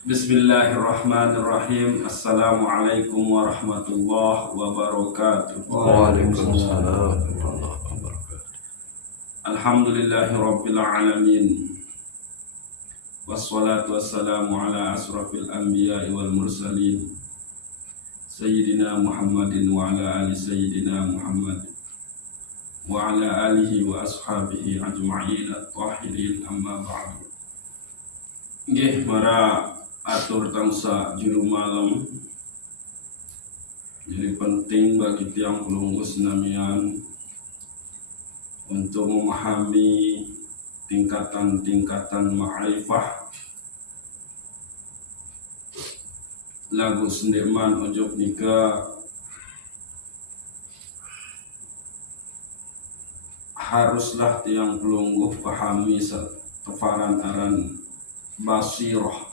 Bismillahirrahmanirrahim. Assalamualaikum warahmatullahi wabarakatuh. Waalaikumsalam warahmatullahi wabarakatuh. Alhamdulillahi rabbil alamin. Wassalatu wassalamu ala asrafil anbiya'i wal mursalin Sayyidina Muhammadin wa ala ali Sayyidina Muhammad wa ala alihi wa ashabihi ajma'in at-tahirin, amma ba'du. Nggih, para atur tangsa juru malam, jadi penting bagi tiang pelunggus namian untuk memahami tingkatan-tingkatan ma'rifah lagu sendirman ojok nika haruslah tiang pelungguh pahami tefaran aran basirah,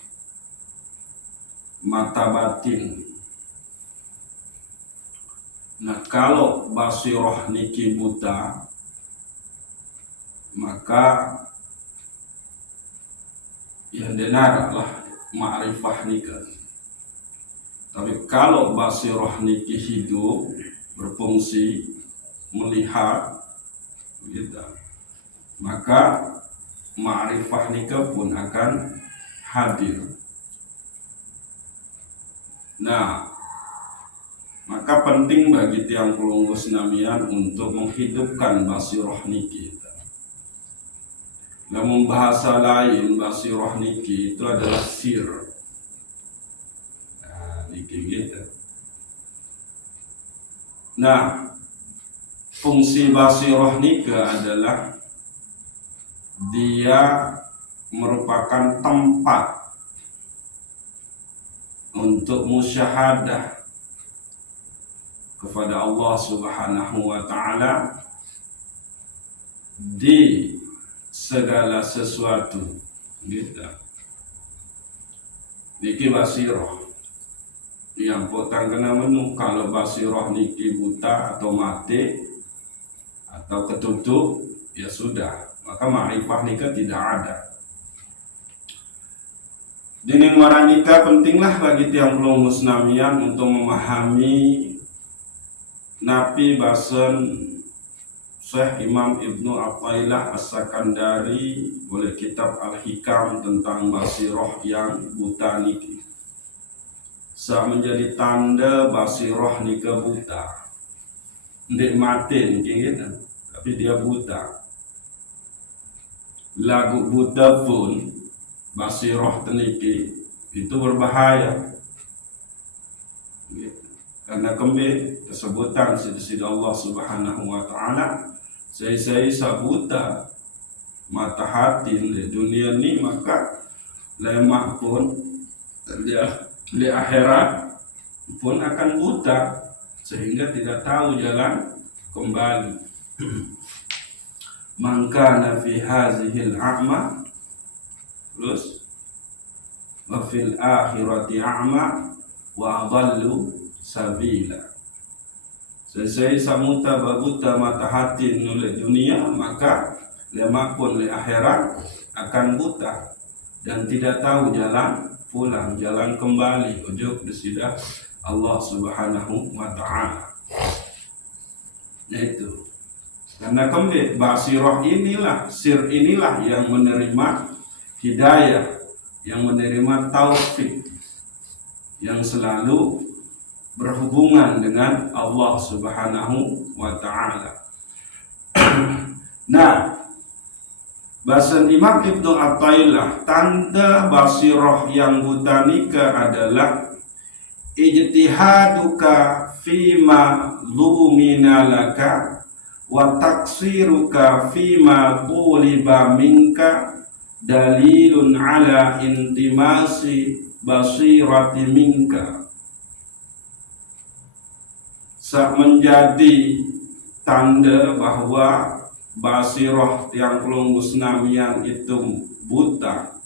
mata batin. Nah, kalau basirah niki buta, maka yang dengar lah ma'rifah nika. Tapi kalau basirah niki hidup, berfungsi, melihat, gitu, maka ma'rifah nika pun akan hadir. Nah, maka penting bagi tiang pelunggus namian untuk menghidupkan basirah niki. Dalam bahasa lain, basirah niki itu adalah sir. Nah, niki gitu. Nah, fungsi basirah nika adalah dia merupakan tempat untuk musyahadah kepada Allah Subhanahu wa ta'ala di segala sesuatu, gitu. Niki basirah yang potang kena menu. Kalau basirah niki buta atau mati atau ketutup, ya sudah, maka ma'rifah nika tidak ada. Dinin waranika pentinglah bagi tiang pelunggus namian untuk memahami napi basen Syekh Imam Ibnu Athaillah As-Sakandari oleh kitab Al-Hikam tentang basirah yang buta niki. Menjadi tanda basirah nika buta. Ndik mati niki gitu, tapi dia buta. Lagu buta pun basirah teniki itu berbahaya, gitu. Karena kembali kesebutan sida Allah Subhanahu wa ta'ala, saya sabuta mata hati di dunia ini, maka lemah pun dia di akhirat pun akan buta sehingga tidak tahu jalan kembali. Maka fi hazihil a'ma, terus wa fil akhirati a'ma wa adallu sabila. Selesai samuta babuta mata hati nulai dunia, maka lemah pun di akhirat akan buta dan tidak tahu jalan pulang, jalan kembali ujuk desidah Allah Subhanahu wa ta'ala. Yaitu karena kembali basirah inilah, sir inilah yang menerima hidayah, yang menerima taufik, yang selalu berhubungan dengan Allah Subhanahu wa ta'ala. Nah, bahasa Imam Ibnu Athaillah, tanda basirah yang buta nika adalah ijtihaduka fima lumina laka wa taksiruka fima tuliba minka dalilun ala intimasi basirati minka. Menjadi tanda bahwa basirah tiang pelunggus namian itu buta.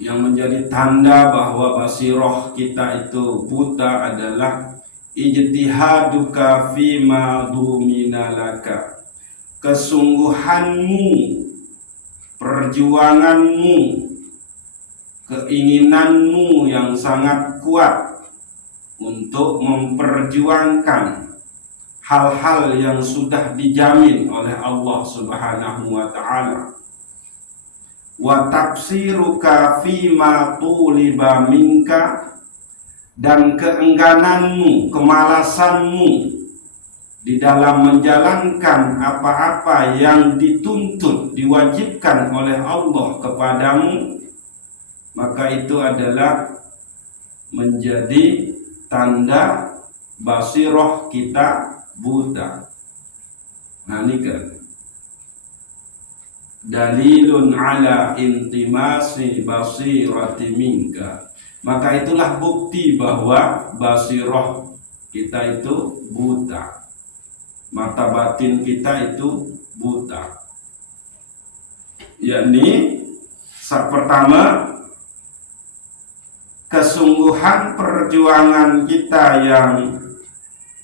Yang menjadi tanda bahwa basirah kita itu buta adalah ijtihaduka fima dumina laka, kesungguhanmu, perjuanganmu keinginanmu yang sangat kuat untuk memperjuangkan hal-hal yang sudah dijamin oleh Allah Subhanahu wa ta'ala, wa tafsiruka fima tuliba minka, dan keenggananmu, kemalasanmu di dalam menjalankan apa-apa yang dituntut, diwajibkan oleh Allah kepadamu, maka itu adalah menjadi tanda basiroh kita buta. Nah, ini kan dalilun ala intimasi basirati minka, maka itulah bukti bahwa basiroh kita itu buta, mata batin kita itu buta. Yakni pertama, kesungguhan perjuangan kita yang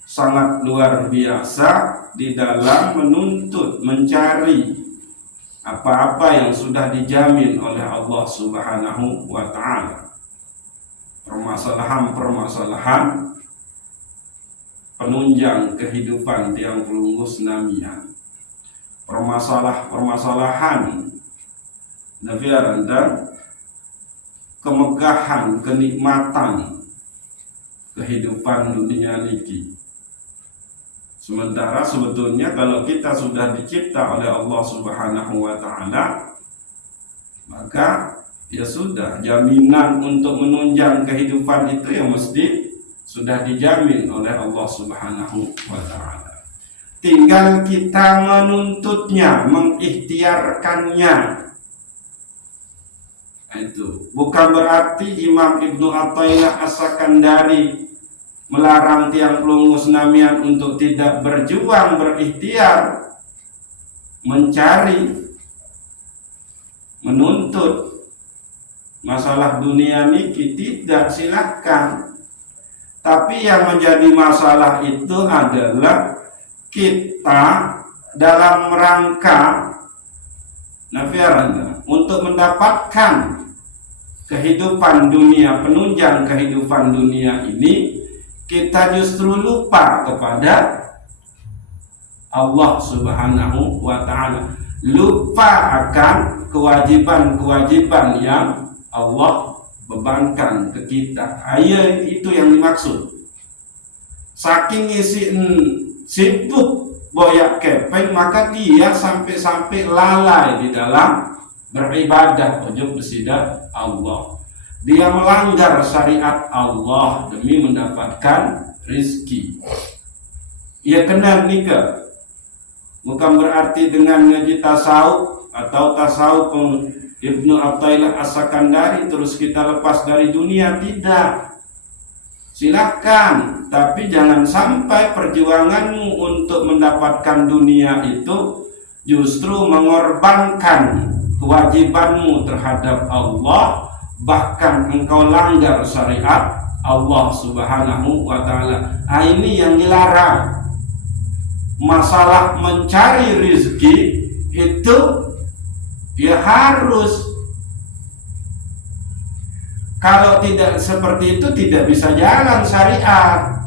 sangat luar biasa di dalam menuntut, mencari apa-apa yang sudah dijamin oleh Allah Subhanahu wa ta'ala. Permasalahan-permasalahan penunjang kehidupan tiang pelunggus namian, permasalahan nafiaran dan kemegahan, kenikmatan kehidupan dunia niki. Sementara sebetulnya kalau kita sudah dicipta oleh Allah Subhanahu wa ta'ala, maka ya sudah, jaminan untuk menunjang kehidupan itu yang mesti sudah dijamin oleh Allah Subhanahu wa ta'ala. Tinggal kita menuntutnya, mengikhtiarkannya. Itu bukan berarti Imam Ibnu Athaillah As-Sakandari melarang tiang pelunggus namian untuk tidak berjuang, berikhtiar, mencari, menuntut masalah dunia niki. Tidak, silahkan. Tapi yang menjadi masalah itu adalah kita dalam rangka untuk mendapatkan kehidupan dunia, penunjang kehidupan dunia ini, kita justru lupa kepada Allah Subhanahu wa ta'ala, lupa akan kewajiban-kewajiban yang Allah bebankan ke kita. Ayo, itu yang dimaksud. Saking sibuk boyak kepeng, maka dia sampai lalai di dalam beribadah ujub besida Allah. Dia melanggar syariat Allah demi mendapatkan rizki. Ia kena nikah. Bukan berarti dengan ngaji tasawuf atau tasawuf Ibnu Athaillah As-Sakandari terus kita lepas dari dunia. Tidak. Silakan, tapi jangan sampai perjuanganmu untuk mendapatkan dunia itu justru mengorbankan kewajibanmu terhadap Allah, bahkan engkau langgar syariat Allah Subhanahu wa ta'ala. Ini yang dilarang. Masalah mencari rezeki itu ya harus, kalau tidak seperti itu tidak bisa jalan syariat.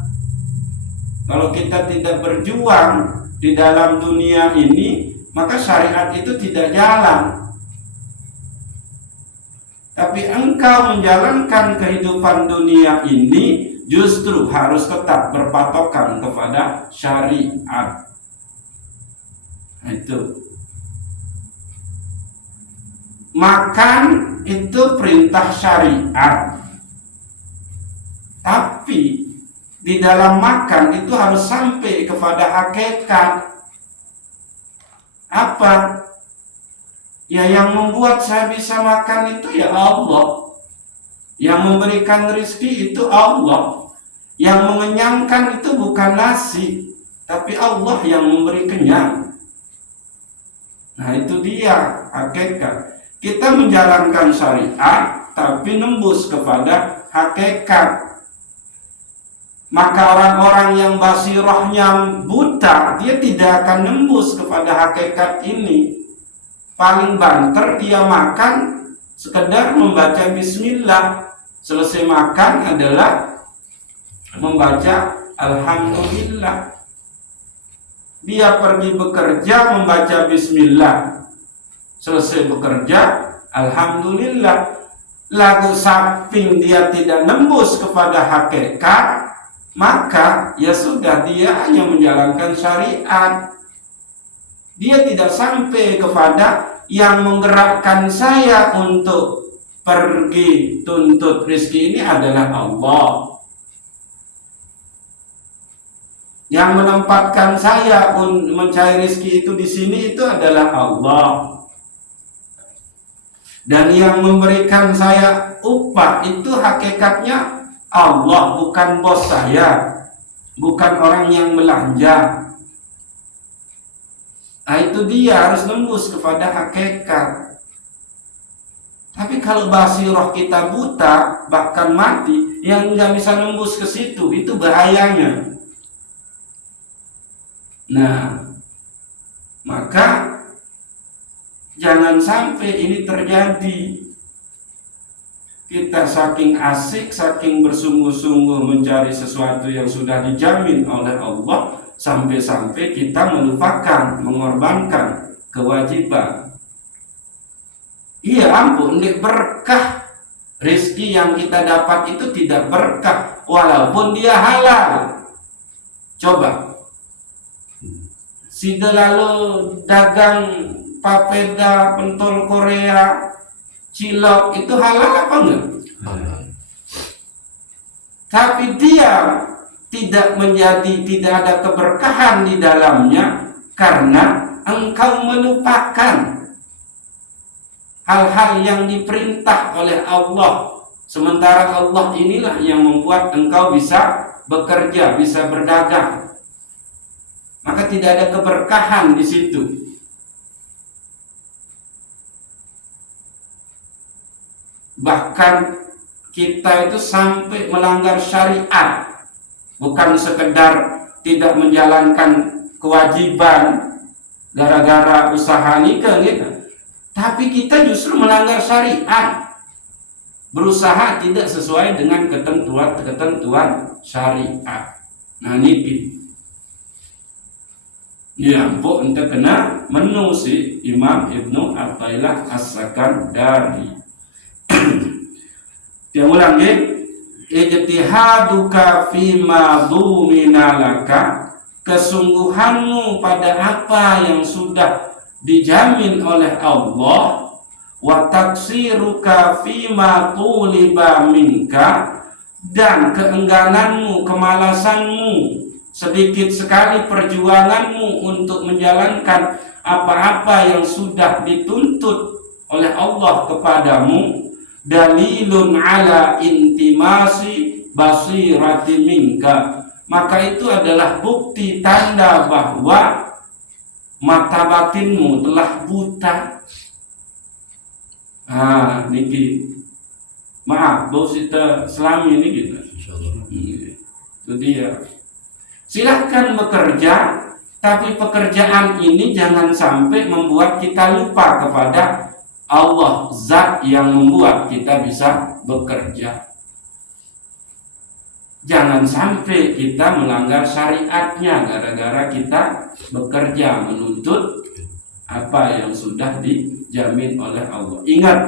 Kalau kita tidak berjuang di dalam dunia ini, maka syariat itu tidak jalan. Tapi engkau menjalankan kehidupan dunia ini justru harus tetap berpatokan kepada syariat. Itu makan itu perintah syariat, tapi di dalam makan itu harus sampai kepada hakikat. Apa? Ya, yang membuat saya bisa makan itu ya Allah. Yang memberikan rezeki itu Allah. Yang mengenyangkan itu bukan nasi, tapi Allah yang memberi kenyang. Nah, itu dia hakikat. Kita menjalankan syariat tapi nembus kepada hakikat. Maka orang-orang yang basirohnya buta, dia tidak akan nembus kepada hakikat ini. Paling banter dia makan sekedar membaca bismillah. Selesai makan adalah membaca alhamdulillah. Dia pergi bekerja membaca bismillah. Selesai bekerja alhamdulillah. Lalu samping dia tidak nembus kepada hakikat, maka ya sudah, dia hanya menjalankan syariat. Dia tidak sampai kepada yang menggerakkan saya untuk pergi tuntut rezeki ini adalah Allah. Yang menempatkan saya mencari rezeki itu di sini itu adalah Allah. Dan yang memberikan saya upah itu hakikatnya Allah, bukan bos saya, bukan orang yang belanja. Nah, itu dia harus nembus kepada hakikat. Tapi kalau basirah kita buta, bahkan mati, yang nggak bisa nembus ke situ, itu bahayanya. Nah, maka jangan sampai ini terjadi. Kita saking asik, saking bersungguh-sungguh mencari sesuatu yang sudah dijamin oleh Allah, sampai-sampai kita melupakan, mengorbankan kewajiban. Iya ampun, berkah rezeki yang kita dapat itu tidak berkah walaupun dia halal. Coba, si lalu dagang papeda, pentol Korea, cilok itu halal apa enggak? Halal. Tapi dia tidak ada keberkahan di dalamnya karena engkau melupakan hal-hal yang diperintah oleh Allah. Sementara Allah inilah yang membuat engkau bisa bekerja, bisa berdagang. Maka tidak ada keberkahan di situ. Bahkan kita itu sampai melanggar syariat, bukan sekedar tidak menjalankan kewajiban gara-gara usaha nikah gitu. Tapi kita justru melanggar syariat, berusaha tidak sesuai dengan ketentuan syariat. Nah ini ya, bu ente kena menu si Imam Ibnu Athaillah As-Sakandari. Dia ulang ya, ijtihaduka fima dhumina laka, kesungguhanmu pada apa yang sudah dijamin oleh Allah, wa taksiruka fima tuliba minka, dan keenggananmu, kemalasanmu, sedikit sekali perjuanganmu untuk menjalankan apa-apa yang sudah dituntut oleh Allah kepadamu, dalilun ala intimasi basirati minka, maka itu adalah bukti tanda bahwa mata batinmu telah buta. Ah, niki. Maaf, bos kita selami ini gitu. Insyaallah. Itu dia. Silahkan bekerja, tapi pekerjaan ini jangan sampai membuat kita lupa kepada Allah, zat yang membuat kita bisa bekerja. Jangan sampai kita melanggar syariatnya gara-gara kita bekerja menuntut apa yang sudah dijamin oleh Allah. Ingat,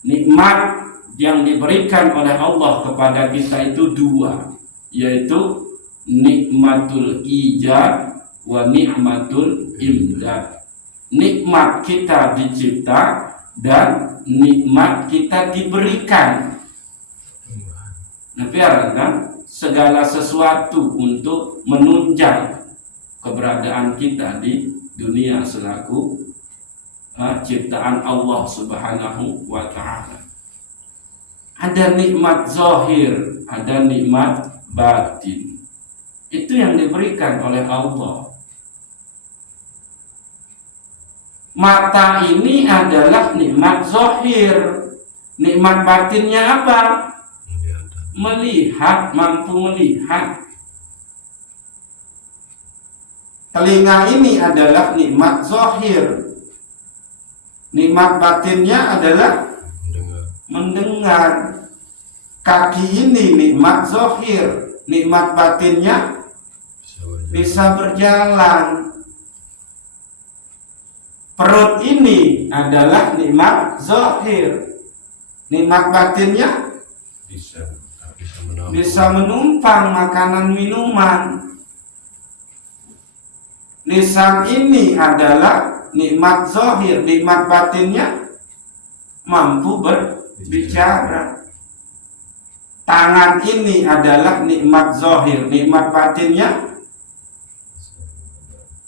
nikmat yang diberikan oleh Allah kepada kita itu dua, yaitu nikmatul ijad wa nikmatul imdad. Nikmat kita dicipta dan nikmat kita diberikan. Nah, biar kan segala sesuatu untuk menunjang keberadaan kita di dunia selaku ciptaan Allah Subhanahu wa ta'ala. Ada nikmat zahir, ada nikmat batin. Itu yang diberikan oleh Allah. Mata ini adalah nikmat zahir. Nikmat batinnya apa? Melihat, mampu melihat. Telinga ini adalah nikmat zahir. Nikmat batinnya adalah mendengar. Kaki ini nikmat zahir, nikmat batinnya bisa berjalan. Perut ini adalah nikmat zahir, nikmat batinnya bisa menumpang makanan minuman. Lisan ini adalah nikmat zahir, nikmat batinnya mampu berbicara. Tangan ini adalah nikmat zahir, nikmat batinnya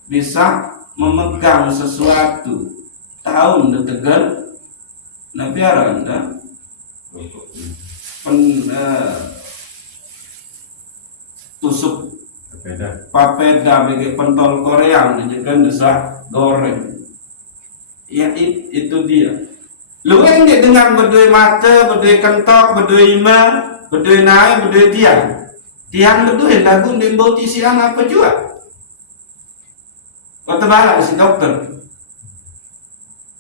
bisa memegang sesuatu. Tahun detegal Nabi Aranda tusuk papeda bagi pentol Korea menjadikan desa goreng. Ya itu dia. Lu yang dengan berdua mata, berdua kentok, berdua ima, berdua naik, berdua tiang. Tiang berdua lagu dimbauti siang apa juga. Kata balak si dokter.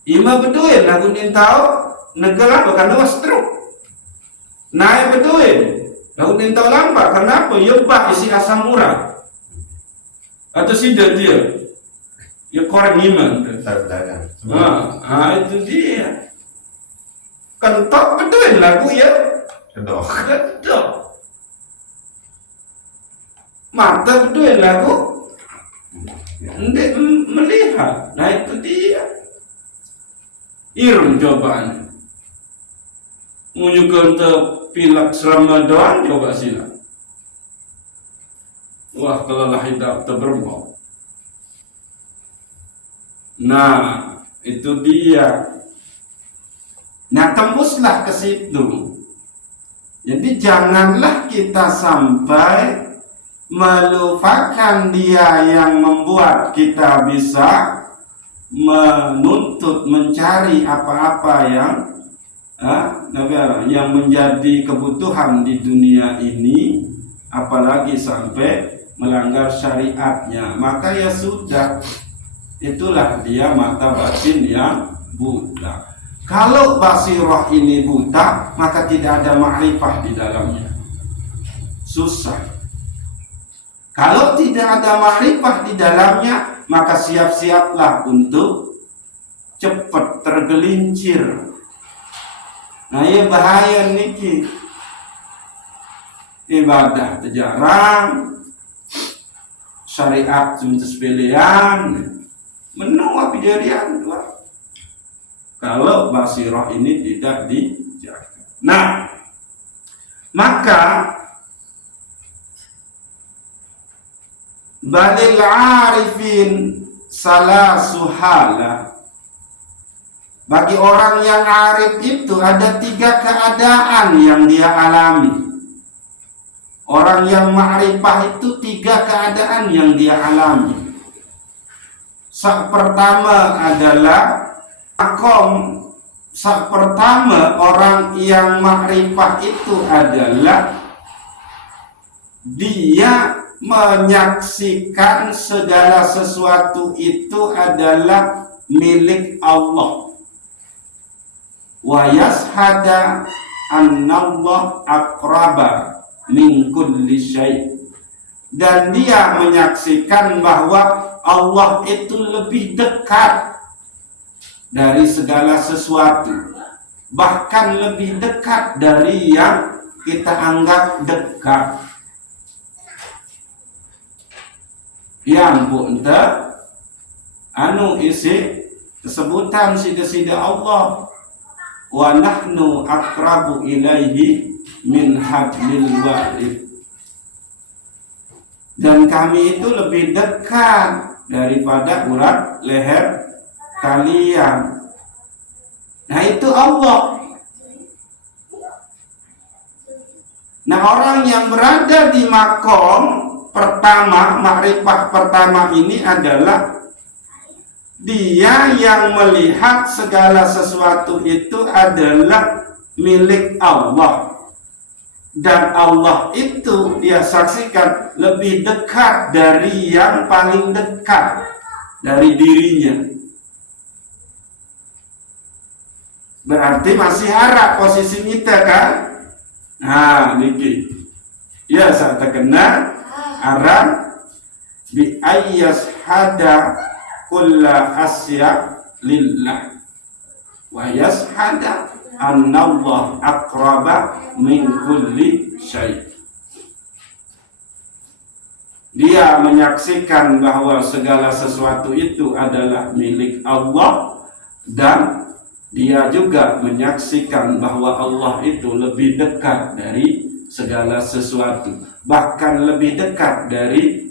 Ima berdua lagu tahu negara apa karena stroke. Naik berdua lagu tahu lambat karena apa? Yobak isi asam urat. Atau si dia ya korang iman. Itu dia. Kentok betul lagu ya. Kedok. Mata betul lagu. Hendak melihat. Nah itu dia. Irung cobaan. Menyukai untuk pilak selama doang coba sila. Wah kalau lah hidup terberbau. Nah itu dia. Nah tembuslah ke situ. Jadi janganlah kita sampai melupakan dia yang membuat kita bisa menuntut mencari apa-apa yang menjadi kebutuhan di dunia ini, apalagi sampai melanggar syariatnya. Maka ya sudah, itulah dia mata batin yang buta. Kalau basirah ini buta, maka tidak ada ma'rifah di dalamnya. Susah. Kalau tidak ada ma'rifah di dalamnya, maka siap-siaplah untuk cepat tergelincir. Nah, ya bahaya niki. Ibadah terjarang, syariat cuma sepelean, menua kejadian dua. Kalau basirah ini tidak dijaga. Nah, maka balil arifin salasu hala. Bagi orang yang arif itu ada 3 keadaan yang dia alami. Orang yang ma'rifah itu 3 keadaan yang dia alami. Pertama adalah makom. Pertama orang yang ma'rifah itu adalah dia menyaksikan segala sesuatu itu adalah milik Allah. Wa yashhada annallah aqraba min kulli syai'. Dan dia menyaksikan bahwa Allah itu lebih dekat dari segala sesuatu, bahkan lebih dekat dari yang kita anggap dekat. Yang pun isi kesebutan sida-sida Allah, wa nahnu aqrabu ilaihi min hablil warid. Dan kami itu lebih dekat daripada urat leher kalian. Nah itu Allah. Nah orang yang berada di makom pertama, makrifat pertama ini adalah dia yang melihat segala sesuatu itu adalah milik Allah. Dan Allah itu dia saksikan lebih dekat dari yang paling dekat dari dirinya. Berarti masih harap posisi kita kan? Nah, niki. Ya, saat terkena Arab bi ayyas hada kulla asya lillah wa yashhada anna Allah aqraba min kulli syai'. Dia menyaksikan bahwa segala sesuatu itu adalah milik Allah, dan dia juga menyaksikan bahwa Allah itu lebih dekat dari segala sesuatu, bahkan lebih dekat dari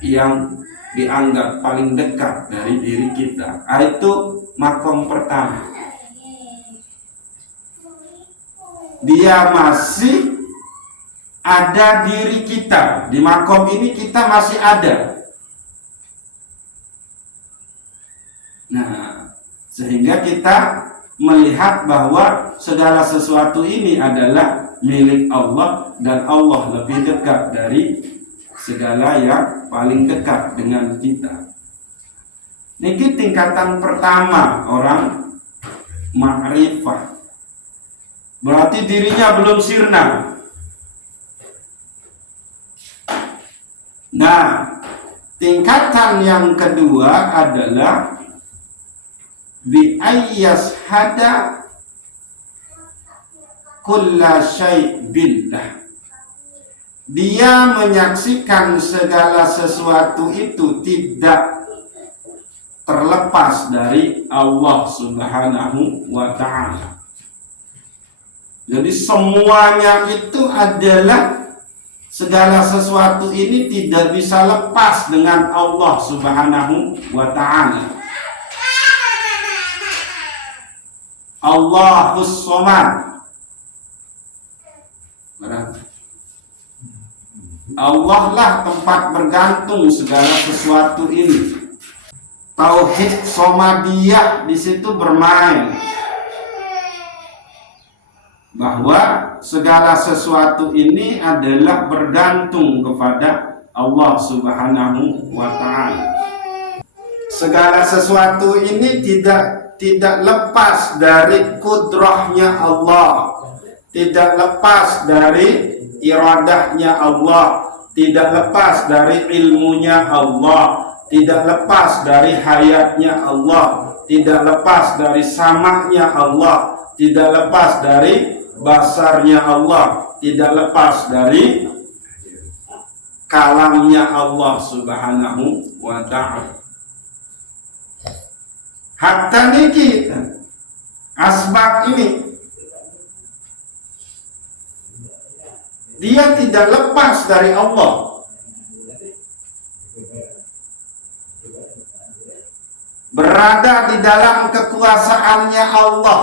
yang dianggap paling dekat dari diri kita. Itu makom pertama. Dia masih ada diri kita. Di makom ini kita masih ada. Nah, sehingga kita melihat bahwa segala sesuatu ini adalah milik Allah, dan Allah lebih dekat dari segala yang paling dekat dengan kita. Niki tingkatan pertama orang ma'rifah. Berarti dirinya belum sirna. Nah, tingkatan yang kedua adalah bi ayyas hada kulla syai' billah. Dia menyaksikan segala sesuatu itu tidak terlepas dari Allah Subhanahu wa ta'ala. Jadi semuanya itu adalah, segala sesuatu ini tidak bisa lepas dengan Allah Subhanahu wa ta'ala. Allahus Somad. Allah lah tempat bergantung segala sesuatu ini. Tauhid Somadiyah di situ bermain, bahwa segala sesuatu ini adalah bergantung kepada Allah Subhanahu wa ta'ala. Segala sesuatu ini tidak lepas dari kudrahnya Allah, tidak lepas dari iradahnya Allah, tidak lepas dari ilmunya Allah, tidak lepas dari hayatnya Allah, tidak lepas dari samaknya Allah, tidak lepas dari basarnya Allah, tidak lepas dari kalamnya Allah Subhanahu wa ta'ala. Hatta niki asbab ini dia tidak lepas dari Allah, berada di dalam kekuasaannya Allah.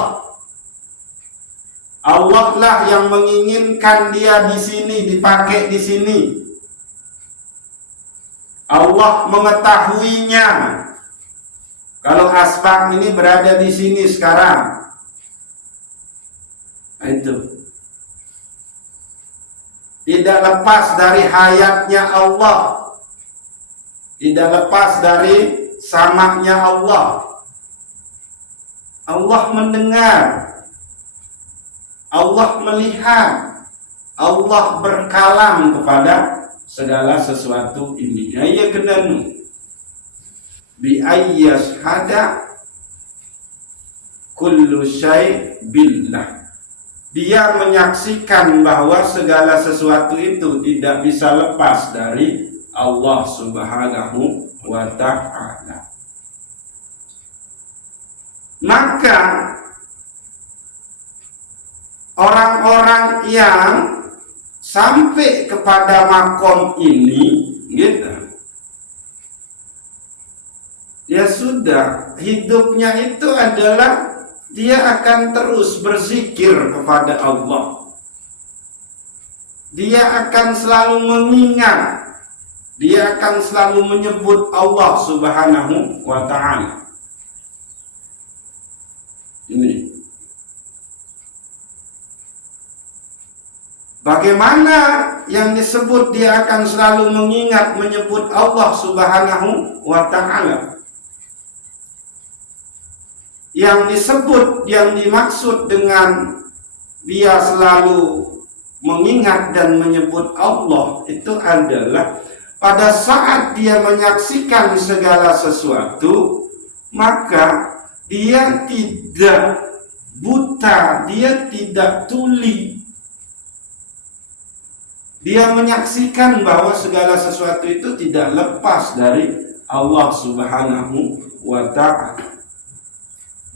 Allah lah yang menginginkan dia di sini, dipakai di sini. Allah mengetahuinya. Kalau asbab ini berada di sini sekarang, itu tidak lepas dari hayatnya Allah, tidak lepas dari samaknya Allah. Allah mendengar, Allah melihat, Allah berkalam kepada segala sesuatu ini. Ya kenanu bi ayyas hada kullu syai' billah. Dia menyaksikan bahwa segala sesuatu itu tidak bisa lepas dari Allah Subhanahu wa ta'ala. Maka orang-orang yang sampai kepada makom ini, gitu, ya sudah, hidupnya itu adalah dia akan terus berzikir kepada Allah. Dia akan selalu mengingat, dia akan selalu menyebut Allah Subhanahu wa ta'ala. Ini bagaimana yang disebut dia akan selalu mengingat, menyebut Allah Subhanahu wa ta'ala. yang disebut, yang dimaksud dengan dia selalu mengingat dan menyebut Allah itu adalah pada saat dia menyaksikan segala sesuatu, maka dia tidak buta, dia tidak tuli. Dia menyaksikan bahwa segala sesuatu itu tidak lepas dari Allah Subhanahu wa ta'ala.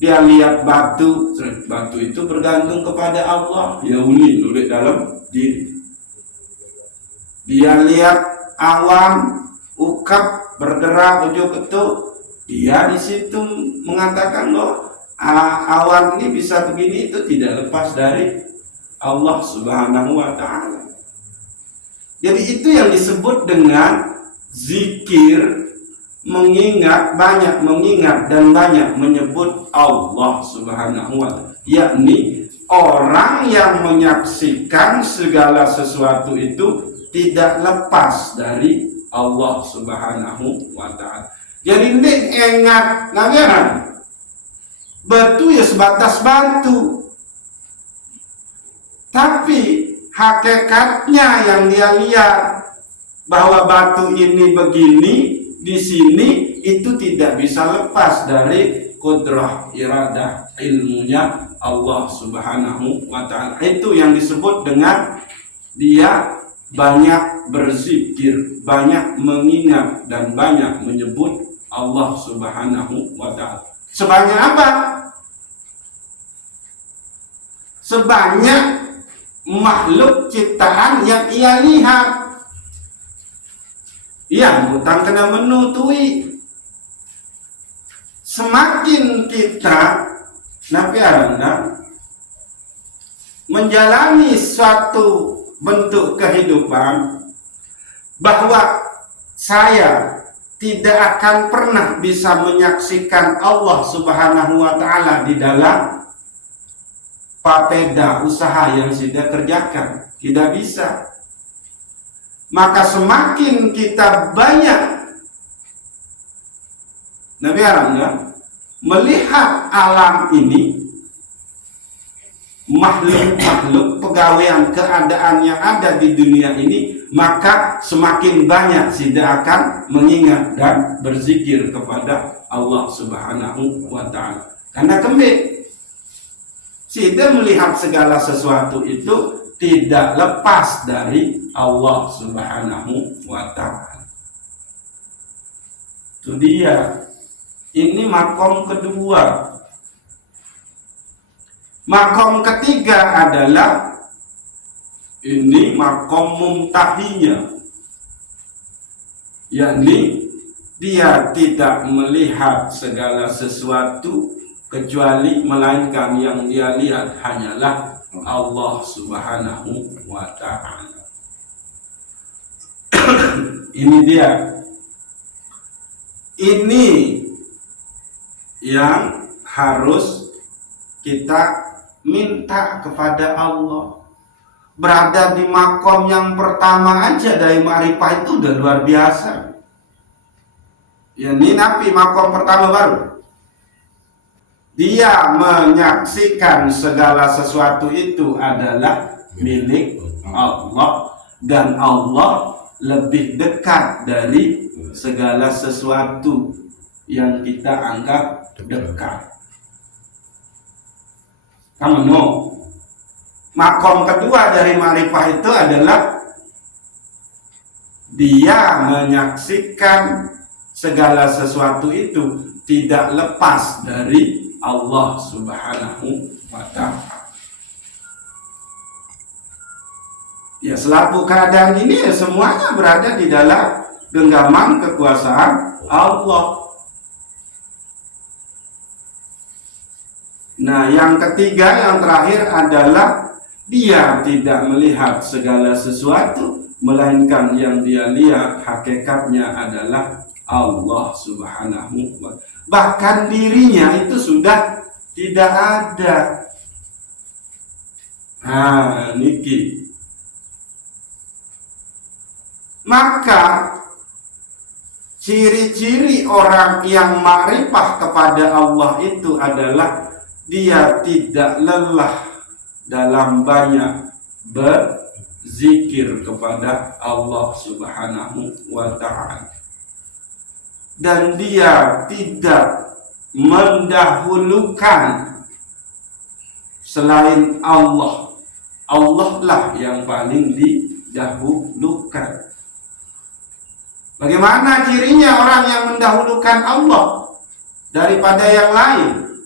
Dia lihat batu, batu itu bergantung kepada Allah, ya uli lulik dalam diri. Dia lihat awan, ukap bergerak ujuk ketuk, dia di situ mengatakan bahwa awan ini bisa begini, itu tidak lepas dari Allah Subhanahu wa ta'ala. Jadi itu yang disebut dengan zikir, mengingat, banyak mengingat dan banyak menyebut Allah Subhanahu wa ta'ala, yakni orang yang menyaksikan segala sesuatu itu tidak lepas dari Allah Subhanahu wa ta'ala. Jadi ini ingat nabiran batu ya sebatas batu, tapi hakikatnya yang dia lihat bahwa batu ini begini di sini itu tidak bisa lepas dari kudrah, iradah, ilmunya Allah Subhanahu wa ta'ala. Itu yang disebut dengan dia banyak berzikir, banyak mengingat dan banyak menyebut Allah Subhanahu wa ta'ala. Sebanyak apa? Sebanyak makhluk ciptaan yang ia lihat. Yang hutang kena menutui. Semakin kita Nabi Anda menjalani suatu bentuk kehidupan bahwa saya tidak akan pernah bisa menyaksikan Allah Subhanahu wa ta'ala di dalam papeda usaha yang sudah kerjakan, tidak bisa. Maka semakin kita banyak Nabi Anda melihat alam ini, makhluk-makhluk pegawaian keadaan yang ada di dunia ini, maka semakin banyak tidak akan mengingat dan berzikir kepada Allah Subhanahu wa ta'ala. Karena kembali tidak melihat segala sesuatu itu tidak lepas dari Allah Subhanahu wa ta'ala. Itu dia. Ini makom kedua. Makom ketiga adalah ini makom mumtahinya, yakni dia tidak melihat segala sesuatu kecuali melainkan yang dia lihat hanyalah Allah Subhanahu wa ta'ala. Ini dia. Ini yang harus kita minta kepada Allah. Berada di makom yang pertama aja dari ma'rifah itu udah luar biasa. Ya, ini Nabi makom pertama baru. Dia menyaksikan segala sesuatu itu adalah milik Allah, dan Allah lebih dekat dari segala sesuatu yang kita anggap dekat. Kamu no. Makom kedua dari ma'rifah itu adalah dia menyaksikan segala sesuatu itu tidak lepas dari Allah Subhanahu wa ta'ala. Ya, selaku keadaan ini ya, semuanya berada di dalam genggaman kekuasaan Allah. Nah, yang ketiga, yang terakhir adalah dia tidak melihat segala sesuatu, melainkan yang dia lihat hakikatnya adalah Allah Subhanahu wa ta'ala. Bahkan dirinya itu sudah tidak ada. Nah, niki. Maka ciri-ciri orang yang makrifah kepada Allah itu adalah dia tidak lelah dalam banyak berzikir kepada Allah Subhanahu wa ta'ala, dan dia tidak mendahulukan selain Allah. Allah lah yang paling didahulukan. Bagaimana cirinya orang yang mendahulukan Allah daripada yang lain?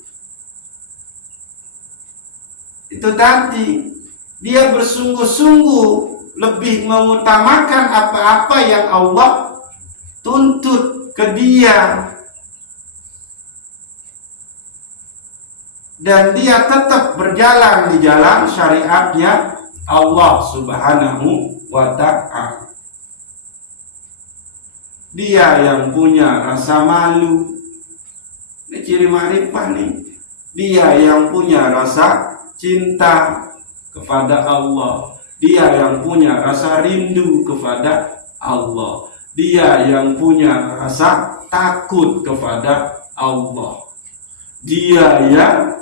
Itu tadi, dia bersungguh-sungguh lebih mengutamakan apa-apa yang Allah tuntut ke dia, dan dia tetap berjalan di jalan syariatnya Allah Subhanahu wa ta'ala. Dia yang punya rasa malu, ini ciri makrifah nih. Dia yang punya rasa cinta kepada Allah, dia yang punya rasa rindu kepada Allah, dia yang punya rasa takut kepada Allah, dia yang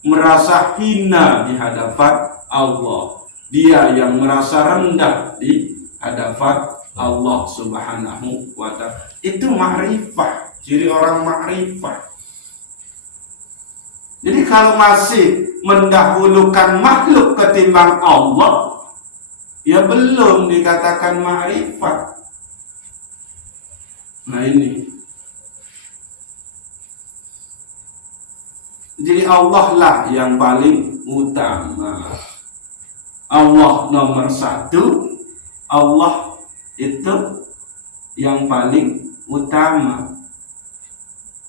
merasa hina di hadapan Allah, dia yang merasa rendah di hadapan Allah Subhanahu wa ta'ala. Itu makrifah, ciri orang makrifah. Jadi kalau masih mendahulukan makhluk ketimbang Allah, ya belum dikatakan makrifah. Nah ini, jadi Allah lah yang paling utama. Allah nomor satu, Allah itu yang paling utama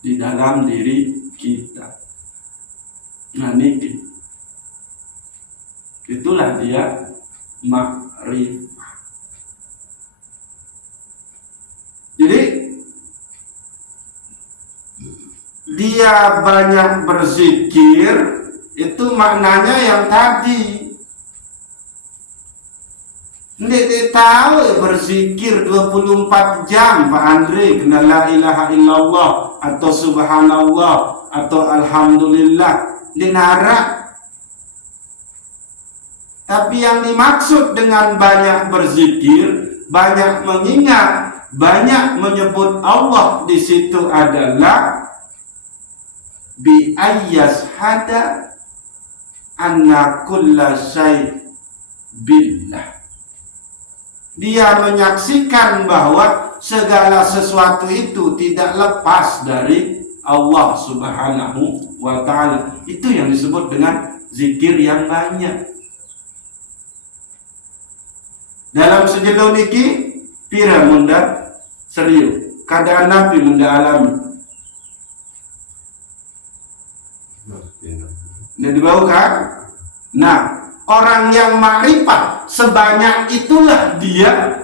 di dalam diri kita. Nah ini, itulah dia makrifah. Jadi dia banyak berzikir, itu maknanya yang tadi. Nggak tahu berzikir 24 jam Pak Andre, kena la ilaha illallah atau subhanallah atau alhamdulillah, dinara. Tapi yang dimaksud dengan banyak berzikir, banyak mengingat, banyak menyebut Allah di situ adalah bi ayyashhada anna kulla syai' billah. Dia menyaksikan bahwa segala sesuatu itu tidak lepas dari Allah Subhanahu wa ta'ala. Itu yang disebut dengan zikir yang banyak. Dalam sejedo niki pira munda serius keadaan Nabi munda alami. Ini dibawa kan? Nah, orang yang makrifat sebanyak itulah dia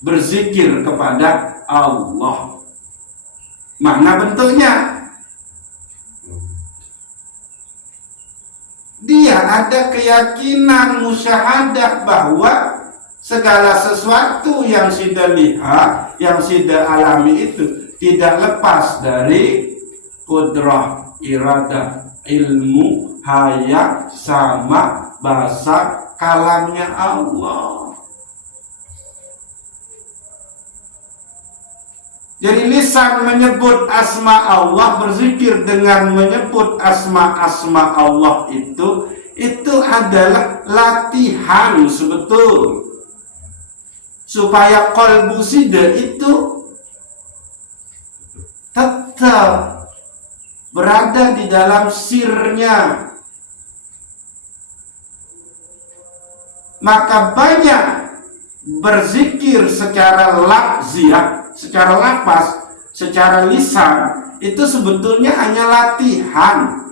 berzikir kepada Allah. Mana bentuknya? Dia ada keyakinan musyahadah bahwa segala sesuatu yang sudah lihat, yang sudah alami itu tidak lepas dari kudrah, iradah, ilmu, hayat, sama, bahasa, kalamnya Allah. Jadi lisan menyebut asma Allah, berzikir dengan menyebut asma-asma Allah itu adalah latihan sebetul. Supaya qalbu sida itu tetap berada di dalam sirnya. Maka banyak berzikir secara lafziah, secara lafaz, secara lisan, itu sebetulnya hanya latihan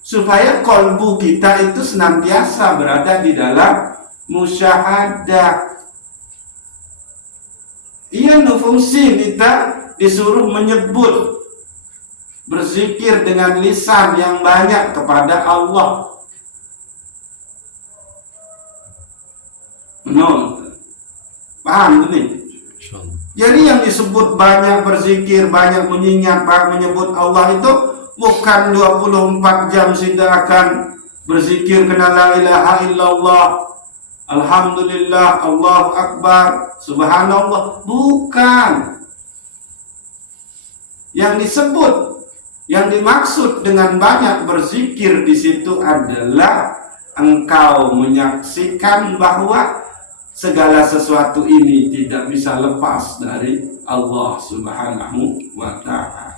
supaya qalbu kita itu senantiasa berada di dalam musyahadah. Iya, fungsi kita disuruh menyebut, berzikir dengan lisan yang banyak kepada Allah. Paham nih? Insyaallah. Jadi yang disebut banyak berzikir, banyak mengingat, banyak menyebut Allah itu bukan 24 jam sudah akan berzikir kena la ilaha illallah, alhamdulillah, Allahu akbar, subhanallah. Bukan. Yang disebut, yang dimaksud dengan banyak berzikir di situ adalah engkau menyaksikan bahwa segala sesuatu ini tidak bisa lepas dari Allah Subhanahu wa ta'ala.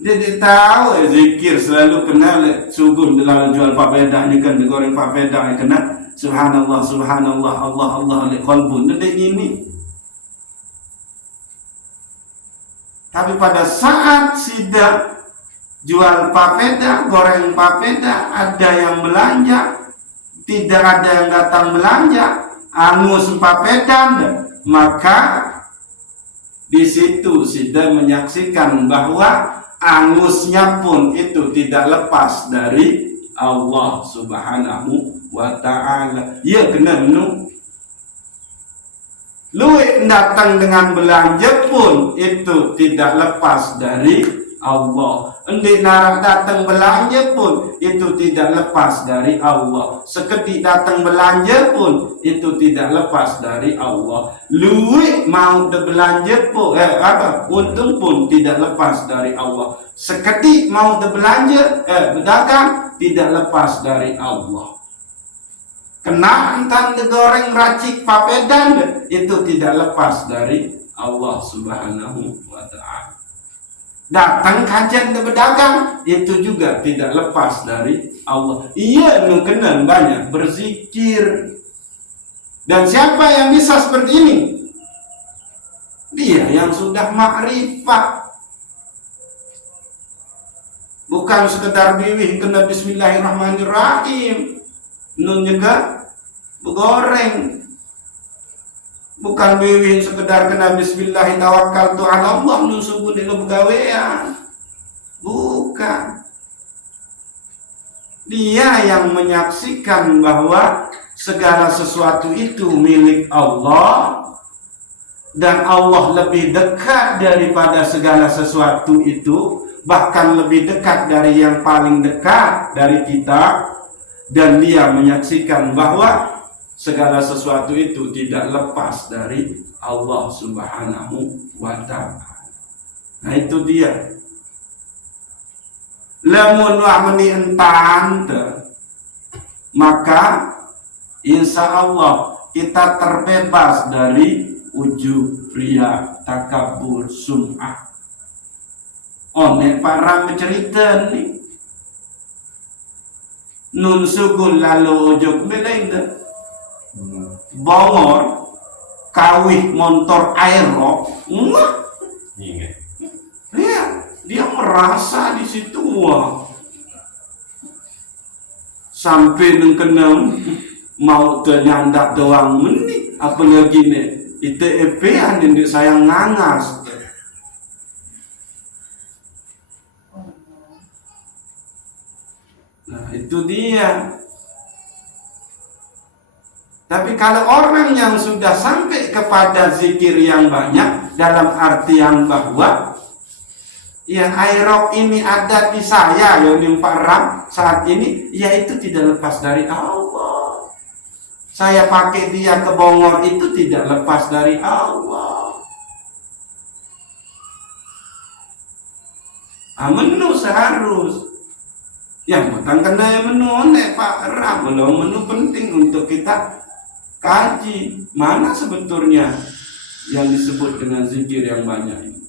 Jadi tahu zikir selalu kenal sugun dalam jual papeda ni kan digoreng papeda kena subhanallah subhanallah Allah Allah li qalbun dedik ini. Tapi pada saat sidak jual papeda, goreng papeda, ada yang belanja, tidak ada yang datang belanja, angus papeda, maka di situ sudah menyaksikan bahwa angusnya pun itu tidak lepas dari Allah Subhanahu wa ta'ala. Ya kena menu. Luwih datang dengan belanja pun itu tidak lepas dari Allah. Endik narak datang belanja pun itu tidak lepas dari Allah. Seketik datang belanja pun itu tidak lepas dari Allah. Luwih mau belanja pun untung pun tidak lepas dari Allah. Seketik mau belanja berdagang tidak lepas dari Allah. Kena entan goreng racik papedan itu tidak lepas dari Allah Subhanahu wa ta'ala. Datang kajian ke pedagang itu juga tidak lepas dari Allah. Ia kena banyak berzikir. Dan siapa yang bisa seperti ini? Dia yang sudah makrifat. Bukan sekedar biwih kena bismillahirrahmanirrahim. Nun juga begoreng. Bukan biwih sekedar kena bismillah tawakkaltu ala Allah nun subuh di begawean. Bukan. Dia yang menyaksikan bahwa segala sesuatu itu milik Allah dan Allah lebih dekat daripada segala sesuatu itu, bahkan lebih dekat dari yang paling dekat dari kita. Dan dia menyaksikan bahwa segala sesuatu itu tidak lepas dari Allah Subhanahu wa ta'ala. Nah itu dia. Lamun wa meni entan, maka insya Allah kita terbebas dari ujub, riya, takabur, sum'ah. Onek para mencerita nih. Nun sugul lalu ujub beda bongor kawih motor aero dia merasa di situ sampai nengkenam mau ternyanda doang meni apalagi nih ITEP-an yang sayang ngangas. Nah itu dia. Tapi kalau orang yang sudah sampai kepada zikir yang banyak, dalam artian bahwa ya airok ini ada di saya yang nimparang saat ini, ya itu tidak lepas dari Allah. Saya pakai dia ke Bongor itu tidak lepas dari Allah. Menu seharus yang bukan kena menu nek Pak Ram, menu penting untuk kita kaji mana sebetulnya yang disebut dengan zikir yang banyak ini.